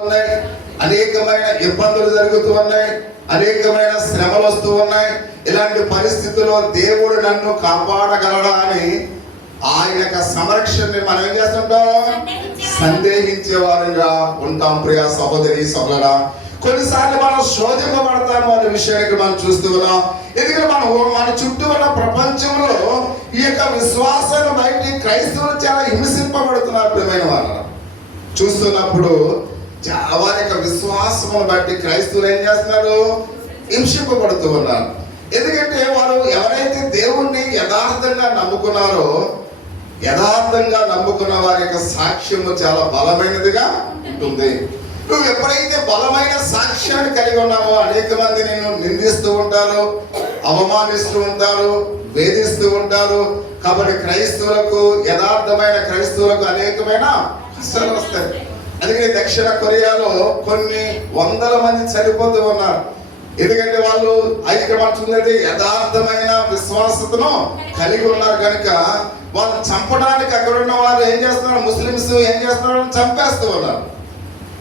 ఉన్నాయి, అనేకమైన ఇబ్బందులు జరుగుతూ ఉన్నాయి, అనేకమైన శ్రమలు వస్తూ ఉన్నాయి. ఇలాంటి పరిస్థితుల్లో దేవుడు నన్ను కాపాడగలడా అని ఆయన యొక్క సంరక్షణని మనం ఏం చేస్తుంటాం? సందేహించే వారిగా ఉంటాం. ప్రియ సహోదరి సహోదరా, కొన్నిసార్లు మనం శోధింపబడతాము అనే విషయానికి మనం చూస్తూ ఉన్నాం. ఎందుకంటే మన చుట్టూ ఉన్న ప్రపంచంలో ఈ యొక్క విశ్వాసాన్ని బయట క్రైస్తవులు చాలా హింసింపబడుతున్నారు. ప్రియమైన వాళ్ళు చూస్తున్నప్పుడు వారి యొక్క విశ్వాసమును బట్టి క్రైస్తవులు ఏం చేస్తున్నారు? హింసింపబడుతూ ఉన్నారు. ఎందుకంటే వారు ఎవరైతే దేవుణ్ణి యథార్థంగా నమ్ముకున్నారో, యథార్థంగా నమ్ముకున్న వారి యొక్క సాక్ష్యము చాలా బలమైనదిగా ఉంటుంది. నువ్వు ఎప్పుడైతే బలమైన సాక్ష్యాన్ని కలిగి ఉన్నావో, అనేక మంది నిన్ను నిందిస్తూ ఉంటారు, అవమానిస్తూ ఉంటారు, వేధిస్తూ ఉంటారు. కాబట్టి క్రైస్తవులకు, యథార్థమైన క్రైస్తవులకు అనేకమైన కష్టాలు వస్తాయి. అందుకని దక్షిణ కొరియాలో కొన్ని వందల మంది చనిపోతూ ఉన్నారు. ఎందుకంటే వాళ్ళు ఐక్యమవుతున్నది యథార్థమైన విశ్వాసతను కలిగి ఉన్నారు కనుక వాళ్ళు చంపడానికి అక్కడ ఉన్న వారు ఏం చేస్తున్నారు? ముస్లిమ్స్ ఏం చేస్తున్నారు? చంపేస్తూ ఉన్నారు.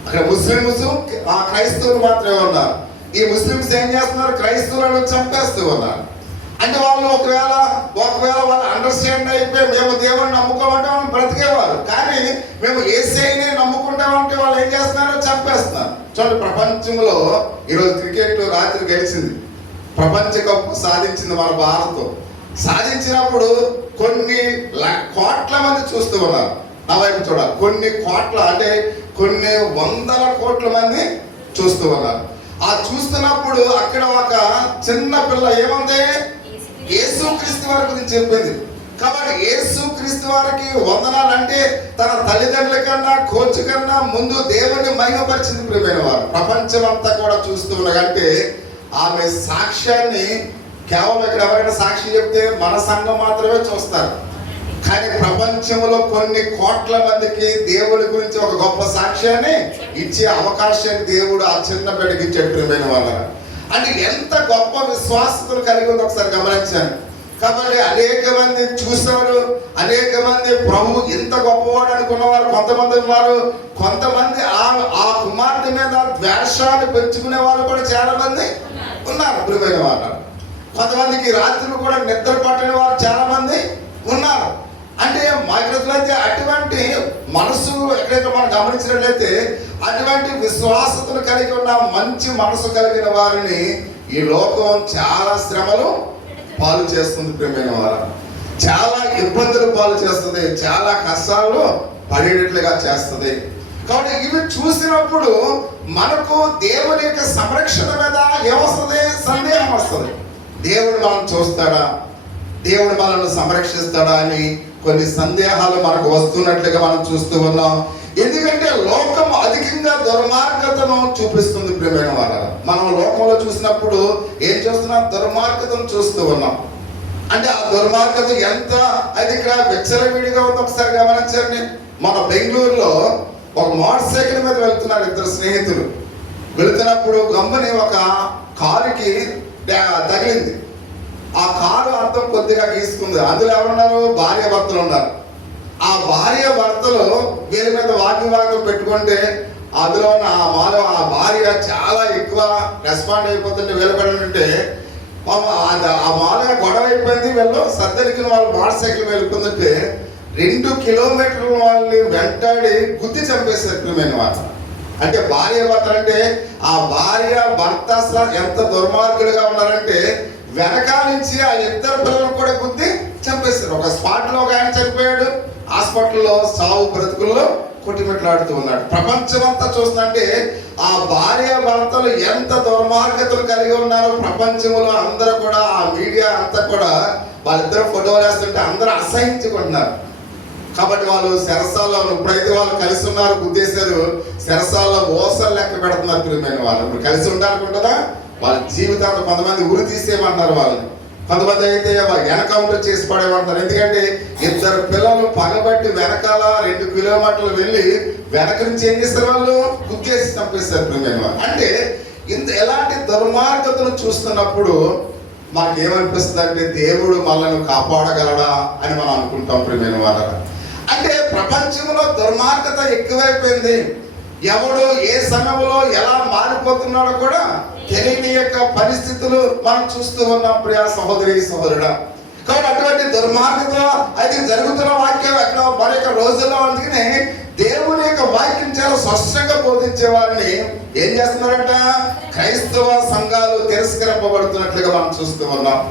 అక్కడ ముస్లిమ్స్ ఆ క్రైస్తవులు మాత్రమే ఉన్నారు. ఈ ముస్లిమ్స్ ఏం చేస్తున్నారు? క్రైస్తవులను చంపేస్తూ ఉన్నారు. అంటే వాళ్ళు ఒకవేళ వాళ్ళు అండర్స్టాండ్ అయిపోయి మేము దేవుని నమ్ముకోమంటే వాళ్ళు బ్రతికేవారు, కానీ మేము యేసయ్యనే నమ్ముకుంటామంటే వాళ్ళు ఏం చేస్తున్నారు? చంపేస్తున్నారు. చూడండి, ప్రపంచంలో ఈరోజు క్రికెట్ రాత్రి గెలిచింది, ప్రపంచ కప్ సాధించింది మన భారతం. సాధించినప్పుడు కొన్ని కోట్ల మంది చూస్తూ ఉన్నారు. నా వైపు చూడాలి, కొన్ని కోట్ల అంటే కొన్ని వందల కోట్ల మంది చూస్తూ ఉన్నారు. ఆ చూస్తున్నప్పుడు అక్కడ ఒక చిన్న పిల్ల ఏముంది? యేసుక్రీస్తు వారి గురించి చెప్పింది. కాబట్టి యేసుక్రీస్తు వారికి వందనాలు అంటే తన తల్లిదండ్రుల కన్నా, కోచ్ కన్నా ముందు దేవుణ్ణి మహిమపరిచింది. ప్రియమైన వారు ప్రపంచం అంతా కూడా చూస్తూ ఉన్నారంటే ఆమె సాక్ష్యాన్ని కేవలం ఇక్కడ ఎవరైనా సాక్షి చెప్తే మన సంఘం మాత్రమే చూస్తారు. కానీ ప్రపంచంలో కొన్ని కోట్ల మందికి దేవుడి గురించి ఒక గొప్ప సాక్ష్యాన్ని ఇచ్చే అవకాశాన్ని దేవుడు ఆ చిన్న బిడ్డకి ఇచ్చాడు. ప్రియమైన వాళ్ళ అంటే ఎంత గొప్ప విశ్వాసతను కలిగి ఉంది ఒకసారి గమనించాను. కాబట్టి అనేక మంది చూస్తారు, అనేక మంది ప్రభు ఇంత గొప్పవాడు అనుకున్నవారు కొంతమంది ఉన్నారు. కొంతమంది ఆ కుమార్తె మీద ద్వేషాన్ని పెంచుకునే వాళ్ళు కూడా చాలా మంది ఉన్నారు. ప్రియమైన వాళ్ళ కొంతమందికి రాత్రులు కూడా నిద్ర పట్టని వారు చాలా మంది ఉన్నారు. అంటే అయితే అటువంటి మనసు ఎక్కడైతే మనం గమనించినట్లయితే అటువంటి విశ్వాసతను కలిగి ఉన్న మంచి మనసు కలిగిన వారిని ఈ లోకం చాలా శ్రమలు పాలు చేస్తుంది. ప్రియమైన వారు చాలా ఇబ్బందులు పాలు చేస్తుంది, చాలా కష్టాలు పడేటట్లుగా చేస్తుంది. కాబట్టి ఇవి చూసినప్పుడు మనకు దేవుని యొక్క సంరక్షణ మీద ఏమొస్తుంది? సందేహం వస్తుంది. దేవుడు మనం చూస్తాడా, దేవుడు మనల్ని సంరక్షిస్తాడా అని కొన్ని సందేహాలు మనకు వస్తున్నట్లుగా మనం చూస్తూ ఉన్నాం. ఎందుకంటే లోకం అధికంగా దుర్మార్గతను చూపిస్తుంది. ప్రియమైన వాళ్ళ మనం లోకంలో చూసినప్పుడు ఏం చూస్తున్నాం? దుర్మార్గతను చూస్తూ ఉన్నాం. అంటే ఆ దుర్మార్గత ఎంత అధిక విచ్చలవిడిగా ఉంది ఒకసారి గమనించండి. మన బెంగళూరులో ఒక మోటార్ సైకిల్ మీద వెళ్తున్నారు ఇద్దరు స్నేహితులు. వెళుతున్నప్పుడు గమ్మని ఒక కారుకి తగిలింది. ఆ కారు అర్థం కొద్దిగా గీసుకుంది. అందులో ఎవరున్నారు? భార్య భర్తలు ఉన్నారు. ఆ భార్య భర్తలు వీరి మీద వాగ్వివాదం పెట్టుకుంటే అందులో ఉన్న ఆ భార్య చాలా ఎక్కువ రెస్పాండ్ అయిపోతుంటే వెళ్ళబడి ఆ మాల గొడవ అయిపోయింది. వీళ్ళు సద్దరికి వాళ్ళు మోటార్ సైకిల్ వెళ్ళుకుందంటే 2 కిలోమీటర్ల వాళ్ళని వెంటాడి గుద్ది చంపేశారు. ప్రియమైన వాళ్ళు అంటే భార్య భర్త అంటే ఆ భార్య భర్త అసలు ఎంత దుర్మార్గులుగా ఉన్నారంటే వెనకాల నుంచి ఆ ఇద్దరు పిల్లలను కూడా గుద్ది చంపేశారు. ఒక స్పాట్ లో ఒక ఆయన చనిపోయాడు, హాస్పిటల్లో సావు బ్రతుకుల్లో కొట్టిమెట్లాడుతూ ఉన్నాడు. ప్రపంచం అంతా చూస్తుంటే ఆ భార్య భర్తలు ఎంత దుర్మార్గతలు కలిగి ఉన్నారో ప్రపంచంలో అందరూ కూడా, ఆ మీడియా అంతా కూడా వాళ్ళిద్దరు ఫోటోలు వేస్తుంటే అందరూ అసహించుకుంటున్నారు. కాబట్టి వాళ్ళు శరసాల్లో ఇప్పుడైతే వాళ్ళు కలిసి ఉన్నారు, గుద్దేశారు, శరసాల్లో ఓసలు లెక్క పెడుతున్నారు. ప్రియమైన వాళ్ళు ఇప్పుడు కలిసి ఉండాలనుకుంటుందా? వాళ్ళ జీవితాంతం కొంతమంది ఉరి తీసేయమంటారు, వాళ్ళని కొంతమంది అయితే ఎన్కౌంటర్ చేసి పడేమంటారు. ఎందుకంటే ఇద్దరు పిల్లలు పగబట్టి వెనకాల 2 కిలోమీటర్లు వెళ్ళి వెనక నుంచి ఏం చేస్తారు? వాళ్ళు గుద్దేసి చంపేస్తారు. ప్రియమైన వాళ్ళు అంటే ఎలాంటి దుర్మార్గతను చూస్తున్నప్పుడు మనకు ఏమనిపిస్తుంది అంటే దేవుడు మనల్ని కాపాడగలడా అని మనం అనుకుంటాం. ప్రియమైన వాళ్ళ అంటే ప్రపంచంలో దుర్మార్గత ఎక్కువైపోయింది. ఎవడు ఏ సమయంలో ఎలా మారిపోతున్నాడో కూడా తెలియని యొక్క పరిస్థితులు మనం చూస్తూ ఉన్నాం ప్రియా సహోదరి సహోదరుడా. కాబట్టి అటువంటి దుర్మార్గత అది జరుగుతున్న వాక్యం అక్కడ మరి యొక్క రోజుల్లో అందుకనే దేవుని యొక్క వాక్యం చాలా స్పష్టంగా బోధించే వారిని ఏం చేస్తున్నారంట, క్రైస్తవ సంఘాలు తిరస్కరింపబడుతున్నట్లుగా మనం చూస్తూ ఉన్నాం.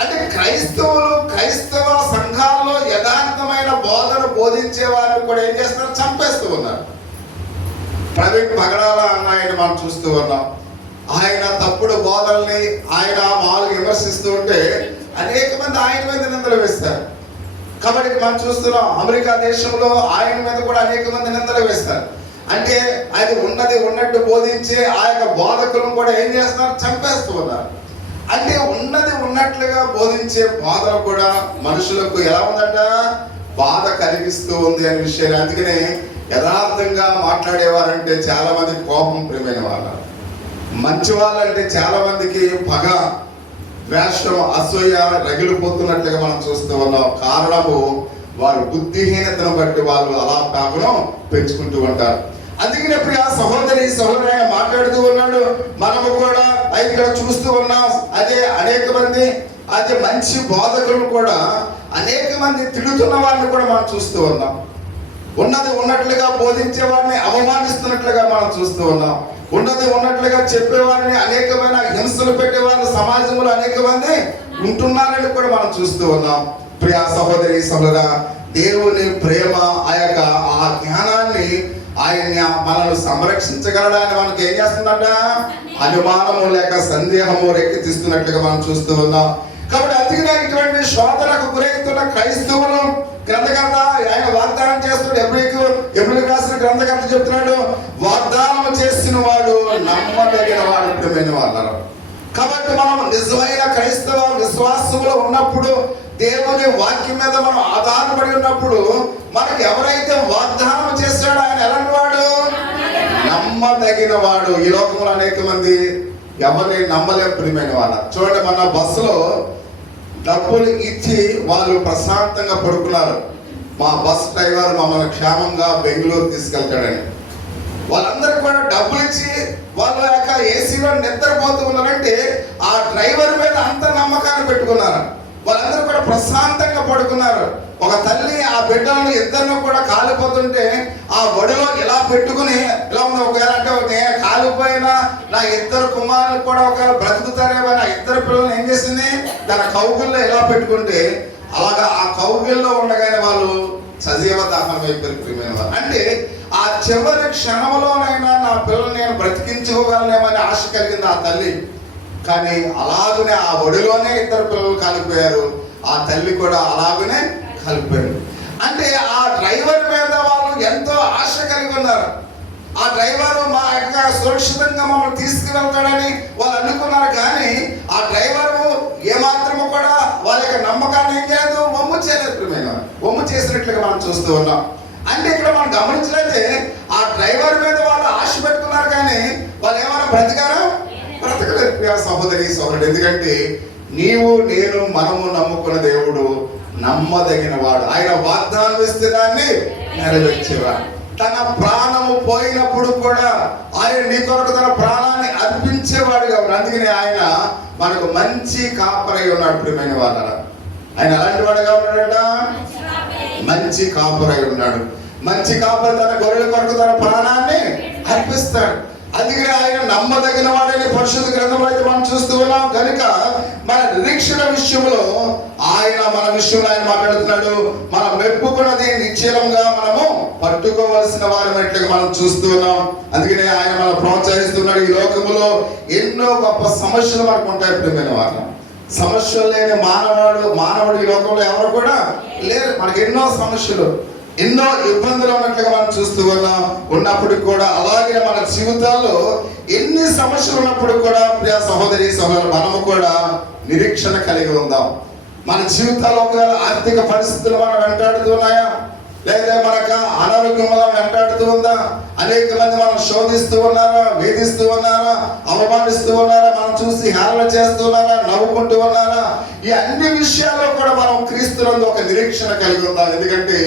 అంటే క్రైస్తవ సంఘాల్లో యథార్థమైన బోధన బోధించే వారిని కూడా ఏం చేస్తున్నారు, చంపేస్తూ ఉన్నారు. ప్రవీణ్ పగడాల అన్న ఆయన మనం చూస్తూ ఉన్నాం. ఆయన తప్పుడు బోధనల్ని ఆయన మామూలుగా విమర్శిస్తూ ఉంటే అనేక మంది ఆయన మీద నిందలు వేస్తారు. కాబట్టి మనం చూస్తున్నాం అమెరికా దేశంలో ఆయన మీద కూడా అనేక మంది నిందలు వేస్తారు. అంటే అది ఉన్నది ఉన్నట్టు బోధించే ఆ యొక్క బోధకులను కూడా ఏం చేస్తున్నారు, చంపేస్తూ ఉన్నారు. అంటే ఉన్నది ఉన్నట్లుగా బోధించే బోధన కూడా మనుషులకు ఎలా ఉందంట, బాధ కలిగిస్తూ ఉంది అనే విషయాన్ని. అందుకనే యథార్థంగా మాట్లాడేవారంటే చాలా మంది కోపం ప్రియమైన వాళ్ళు, మంచి వాళ్ళంటే చాలా మందికి పగ, ద్వేషం, అసూయ రగిలిపోతున్నట్లుగా మనం చూస్తూ ఉన్నాం. కారణము వారు బుద్ధిహీనతను బట్టి వాళ్ళు అలా పాపను పెంచుకుంటూ ఉంటారు. అందుకనే ప్రియ సహోదరి సహోదరు మాట్లాడుతూ ఉన్నాడు. మనము కూడా ఇక్కడ చూస్తూ ఉన్నాం. అదే అనేక మంది అదే మంచి బోధకులను కూడా అనేక మంది తిడుతున్న వారిని కూడా మనం చూస్తూ ఉన్నాం. ఉన్నది ఉన్నట్లుగా బోధించే వారిని అవమానిస్తున్నట్లుగా మనం చూస్తూ ఉన్నాం. ఉన్నది ఉన్నట్లుగా చెప్పేవారిని అనేకమైన హింసలు పెట్టేవారు సమాజంలో అనేక మంది ఉంటున్నారని కూడా మనం చూస్తూ ఉన్నాం. ప్రియా సహోదరి సహోదర, దేవుని ప్రేమ ఆ జ్ఞానాన్ని ఆయన మనల్ని సంరక్షించగలడాన్ని మనకి ఏం చేస్తుందంట, అనుమానము లేక సందేహము రేకెత్తిస్తున్నట్లుగా మనం చూస్తూ ఉన్నాం. కాబట్టి అందుకనే ఇటువంటి శోధనకు గురవుతున్న క్రైస్తవులు గ్రంథకర్త ఆయన వాగ్దానం చేస్తున్నాడు. ఎబ్రిలకు రాసిన గ్రంథకర్త చెప్తున్నాడు, వాగ్దానం చేసిన వాడు నమ్మదగిన వాడు ప్రియమైన వాళ్ళ. కాబట్టి మనం నిజమైన క్రైస్తవ విశ్వాసంలో ఉన్నప్పుడు, దేవుని వాక్యం మీద మనం ఆధారపడి ఉన్నప్పుడు, మనకు ఎవరైతే వాగ్దానం చేస్తాడో ఆయన ఎలాంటి వాడు, నమ్మదగిన వాడు. ఈ లోకంలో అనేక మంది ఎవరిని నమ్మలేం ప్రియమైన వాళ్ళ. చూడండి, మన బస్సులో డబ్బులు ఇచ్చి వాళ్ళు ప్రశాంతంగా పడుకున్నారు. మా బస్ డ్రైవర్ మమ్మల్ని క్షేమంగా బెంగళూరు తీసుకెళ్తాడని వాళ్ళందరూ కూడా డబ్బులు ఇచ్చి వాళ్ళ యొక్క ఏసీలో నిద్రపోతూ ఉన్నారంటే ఆ డ్రైవర్ మీద అంత నమ్మకాన్ని పెట్టుకున్నారు. వాళ్ళందరూ కూడా ప్రశాంతంగా పడుకున్నారు. ఒక తల్లి ఆ బిడ్డలను ఇద్దరిని కూడా కాలిపోతుంటే ఆ ఒడిలో ఇలా పెట్టుకుని ఇలా ఉంది. ఒకవేళ అంటే నేను కాలిపోయినా నా ఇద్దరు కుమారులు కూడా ఒకవేళ బ్రతుకుతారేమో, నా ఇద్దరు పిల్లలు ఏం చేసింది, తన కౌగిల్లో ఇలా పెట్టుకుంటే అలాగా ఆ కౌగిల్లో ఉండగానే వాళ్ళు సజీవ దహనం అయిపోయి. అంటే ఆ చివరి క్షణంలోనైనా నా పిల్లలు నేను బ్రతికించుకోగలనేమని ఆశ కలిగింది ఆ తల్లి. కానీ అలాగనే ఆ ఒడిలోనే ఇద్దరు పిల్లలు కాలిపోయారు. ఆ తల్లి కూడా అలాగనే కాలిపోయారు. అంటే ఆ డ్రైవర్ మీద వాళ్ళు ఎంతో ఆశ కలిగి ఉన్నారు. ఆ డ్రైవర్ మా యొక్క సురక్షితంగా మమ్మల్ని తీసుకువెళ్తాడని వాళ్ళు అనుకున్నారు. కానీ ఆ డ్రైవర్ ఏమాత్రము కూడా వాళ్ళ యొక్క నమ్మకాన్ని ఏం చేయలేదు, వమ్ము చేయలేదు. వమ్ము చేసినట్లుగా మనం చూస్తూ ఉన్నాం. అంటే ఇక్కడ మనం గమనించినట్లయితే ఆ డ్రైవర్ మీద వాళ్ళు ఆశ పెట్టుకున్నారు, కానీ వాళ్ళు ఏమైనా బ్రతికారా, బ్రతకలేదు ప్రియ సహోదరి సహోదరుడు. ఎందుకంటే నీవు నేను మనము నమ్ముకున్న దేవుడు నమ్మదగిన వాడు. ఆయన వాగ్దానం ఇస్తే దాన్ని నెరవేర్చేవాడు. తన ప్రాణము పోయినప్పుడు కూడా ఆయన నీ కొరకు తన ప్రాణాన్ని అర్పించేవాడు కాబట్టి అందుకని ఆయన మనకు మంచి కాపరై ఉన్నాడు ప్రియమైన వాళ్ళ. ఆయన అలాంటి వాడుగా ఉన్నాడట, మంచి కాపరై ఉన్నాడు. మంచి కాపరి తన గొర్రెల కొరకు తన ప్రాణాన్ని అర్పిస్తాడు. అందుకని ఆయన నమ్మదగిన వాడని పరిశుద్ధ గ్రంథంలో అయితే మనం చూస్తూ ఉన్నాం. కనుక మన నిరీక్షణ విషయంలో ఆయన మన విషయంలో ఆయన మాట్లాడుతున్నాడు. మనం మెప్పుకున్నది నిశ్చలంగా మనము పట్టుకోవలసిన వారమైనట్లుగా మనం చూస్తూ ఉన్నాం. అందుకనే ఆయన మనం ప్రోత్సహిస్తున్నాడు. ఈ లోకములో ఎన్నో గొప్ప సమస్యలు మనకు ఉంటాయి ప్రియమైన వారు. సమస్యలు లేని మానవుడు ఈ లోకంలో ఎవరు కూడా లేరు. మనకి ఎన్నో సమస్యలు, ఎన్నో ఇబ్బందులు ఉన్నట్లుగా మనం చూస్తూ ఉన్నప్పుడు కూడా అలాగే మన జీవితాల్లో ఎన్ని సమస్యలు ఉన్నప్పుడు కూడా ప్రియ సహోదరి సహోదరులు మనము కూడా నిరీక్షణ కలిగి ఉందాం. మన జీవితాల్లో ఒకవేళ ఆర్థిక పరిస్థితులు మనం వెంటాడుతున్నాయా, లేదా మనకు అనారోగ్యం మనం వెంటాడుతూ ఉందా? అనేక మంది మనం శోధిస్తూ ఉన్నారా, వేధిస్తూ ఉన్నారా, అవమానిస్తూ ఉన్నారా, మనం చూసి హేళన చేస్తూ ఉన్నారా, నవ్వుకుంటూ ఉన్నారా? ఈ అన్ని విషయాల్లో కూడా మనం క్రీస్తునందు ఒక నిరీక్షణ కలిగి ఉందాం. ఎందుకంటే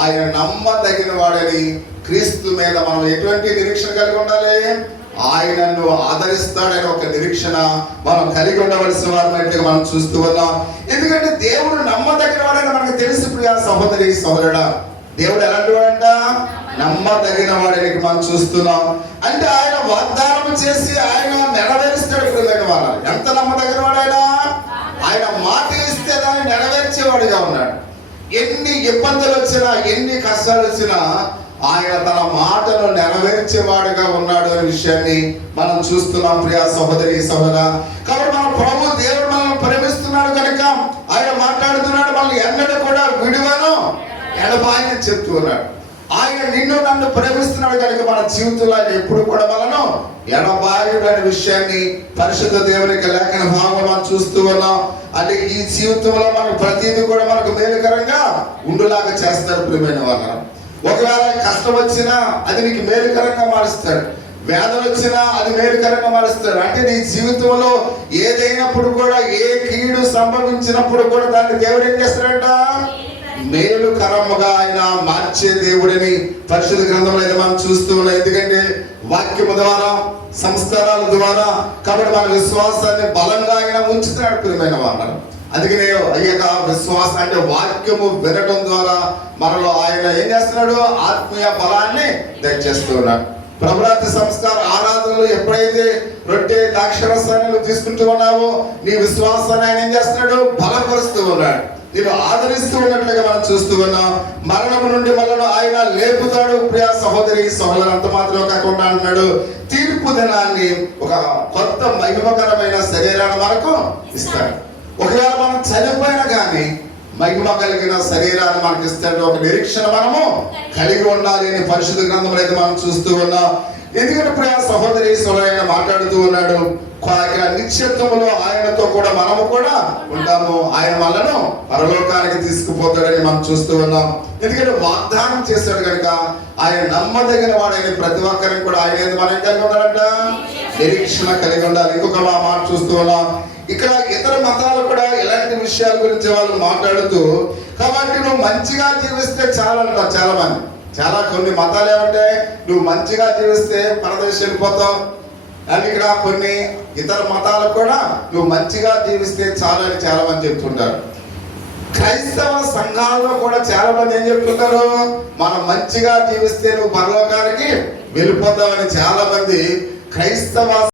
ఆయన నమ్మదగిన వాడని, క్రీస్తు మీద మనం ఎటువంటి నిరీక్షణ కలిగి ఉండాలి? ఆయనను ఆదరిస్తాడని ఒక నిరీక్షణ మనం కలిగి ఉండవలసిన వారినట్టుగా మనం చూస్తూ ఉన్నాం. ఎందుకంటే దేవుడు నమ్మదగిన వాడని మనకు తెలుసు. ప్రియ సహోదరి సహోదరుడా, దేవుడు ఎలాంటి వాడంట? నమ్మదగిన వాడని మనం చూస్తున్నాం. అంటే ఆయన వాగ్దానం చేసి ఆయన నెరవేరుస్తాడు. ప్రియమైన వారు, ఎంత నమ్మదగిన వాడైనా ఆయన మాట ఇస్తే దాన్ని నెరవేర్చేవాడిగా ఉన్నాడు. ఎన్ని ఇబ్బందులు వచ్చినా, ఎన్ని కష్టాలు వచ్చినా ఆయన తన మాటను నెరవేర్చేవాడుగా ఉన్నాడు అనే విషయాన్ని మనం చూస్తున్నాం. ప్రియ సహోదరి సహోదరా, కాబట్టి మన ప్రభు దేవుడు మనల్ని ప్రేమిస్తున్నాడు కనుక ఆయన మాట్లాడుతున్నాడు. మనల్ని ఎన్నడూ కూడా విడువను ఎడబాయని చెప్తూ ఉన్నాడు. ఆయన నిన్ను నన్ను ప్రేమిస్తున్నాడు కనుక మన జీవితంలో ఆయన ఎప్పుడు కూడా మనను ఎడబాయుడు అనే విషయాన్ని పరిశుద్ధ దేవునికి లేఖన భాగంలో మనం చూస్తూ ఉన్నాం. అంటే ఈ జీవితంలో మనకు ప్రతిదీ కూడా మనకు మేలుకరంగా ఉండులాగా చేస్తారు. ప్రియమైన వాళ్ళ, ఒకవేళ కష్టం వచ్చినా అది నీకు మేలుకరంగా మారుస్తాడు, వేదన వచ్చినా అది మేలుకరంగా మారుస్తాడు. అంటే నీ జీవితంలో ఏదైనప్పుడు కూడా, ఏ కీడు సంభవించినప్పుడు కూడా దాన్ని దేవుడు ఏం చేస్తాడంట? మేలుకరముగా ఆయన మార్చే దేవుడిని పరిశుద్ధ గ్రంథంలో అయితే మనం చూస్తూ ఉన్నాం. ఎందుకంటే వాక్యము ద్వారా, సంస్కారాల ద్వారా, కాబట్టి మన విశ్వాసాన్ని బలంగా ఆయన ఉంచుతున్నాడు. ప్రియమైన వాళ్ళు, అందుకనే ఈ యొక్క విశ్వాసం అంటే వాక్యము వినడం ద్వారా మనలో ఆయన ఏం చేస్తున్నాడు? ఆత్మీయ బలాన్ని దయచేస్తూ ఉన్నాడు. ప్రభురాత్రి సంస్కార ఆరాధనలు ఎప్పుడైతే రొట్టె ద్రాక్షరసాన్ని నువ్వు తీసుకుంటూ ఉన్నావో, నీ విశ్వాసాన్ని ఆయన ఏం చేస్తున్నాడు? బలపరుస్తూ ఉన్నాడు, నేను ఆదరిస్తూ ఉన్నట్లుగా మనం చూస్తూ ఉన్నాం. మరణము నుండి మనను ఆయన లేపుతాడు. ప్రియ సహోదరి సహోదరు, అంత మాత్రమే కాకుండా అంటున్నాడు, తీర్పు దినాన్ని ఒక కొత్త మహిమకరమైన శరీరాన్ని మనకు ఇస్తాడు. ఒకవేళ మనం చనిపోయినా కానీ మహిమ కలిగిన శరీరాన్ని మనకి ఇస్తాడు. ఒక నిరీక్షణ మనము కలిగి ఉండాలి అని పరిశుద్ధ గ్రంథంలో అయితే మనం చూస్తూ ఉన్నాం. ఎందుకంటే ప్రియ సహోదరి సహోదరు మాట్లాడుతూ ఉన్నాడు, నిత్యత్వములో ఆయనతో కూడా మనము కూడా ఉంటాము, ఆయన మనను పరలోకానికి తీసుకుపోతాడని మనం చూస్తూ ఉన్నాం. ఎందుకంటే వాగ్దానం చేశాడు కనుక ఆయన నమ్మదగిన వాడైన ప్రతి ఒక్కరిని కూడా ఆయన మనం కలిగి ఉండాలంట, నిరీక్షణ కలిగి ఉండాలి. ఇంకొక మాట చూస్తూ ఉన్నాం, ఇక్కడ ఇతర మతాలు కూడా ఇలాంటి విషయాల గురించి వాళ్ళు మాట్లాడుతూ, కాబట్టి నువ్వు మంచిగా జీవిస్తే చాలా అంటారు చాలా మంది. కొన్ని మతాలు ఏమంటే నువ్వు మంచిగా జీవిస్తే పరదేశం వెళ్ళిపోతావు అని. ఇక్కడ కొన్ని ఇతర మతాలు కూడా నువ్వు మంచిగా జీవిస్తే చాలు అని చాలా మంది చెప్తుంటారు. క్రైస్తవ సంఘాల్లో కూడా చాలా మంది ఏం చెప్తుంటారు? మనం మంచిగా జీవిస్తే నువ్వు పరలోకానికి వెళ్ళిపోతావని చాలా మంది క్రైస్తవ